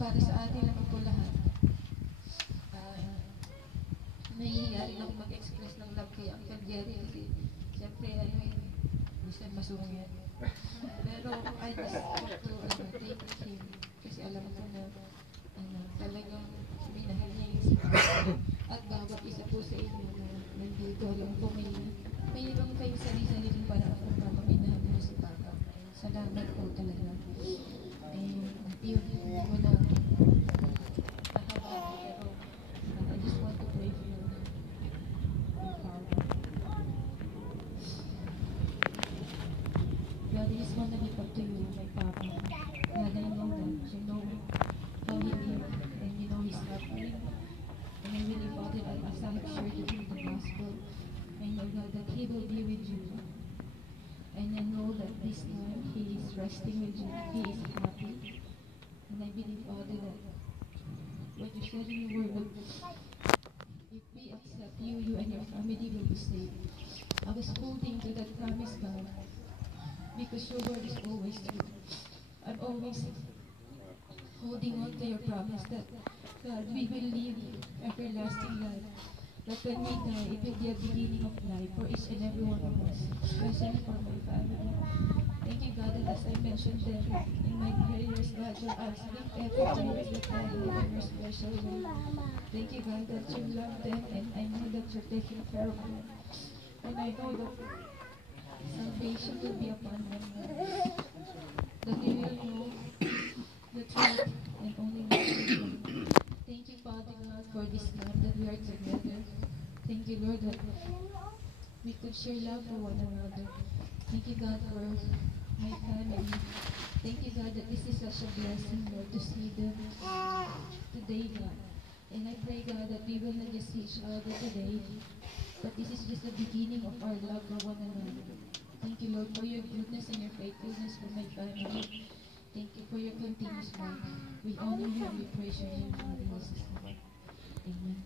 para sa atin naman po lahat, nahihiya rin ako mag-express ng love kay Uncle Jerry kasi siyempre minsan masungit. Pero I just want to thank him kasi alam ko na talagang minahal niya yung at bawat isa po sa inyo na nandito, alam ko mayroon kayong sarili-sariling paraan kung paano minahal niyo si Papa. Salamat po talaga. Yun, hindi ko na nakababa, pero I just want to pray for your Father. God, I just want to lift up to you, my Papa. God, I know that you know how he lived and you know his suffering. And I really, Father, that as I have shared with you the gospel, I know, God, that he will be with you. And I know that this time he is resting with you. He is happy. And I believe, Father, that what you said in your word, if we accept you, you and your family will be saved. I was holding to that promise, God, because your word is always true. I'm always holding on to your promise that, God, we will live everlasting life. That when we die, it will be a beginning of life for each and every one of us, especially for my family. Thank you, God, that as I mentioned them in my prayers, God, you're answering every prayer that I have in your special way. Thank you, God, that you love them, and I know that you're taking care of them. And I know that salvation will be upon them, God. That they will know the truth and only know the truth. Thank you, Father God, for this time that we are together. Thank you, Lord, that we could share love for one another. Thank you, God, for my family. Thank you, God, that this is such a blessing, Lord, to see them today, God. And I pray, God, that we will not just see each other today, but this is just the beginning of our love for one another. Thank you, Lord, for your goodness and your faithfulness for my family. Thank you for your continuous love. We honor you and we praise your name in Jesus' name. Amen.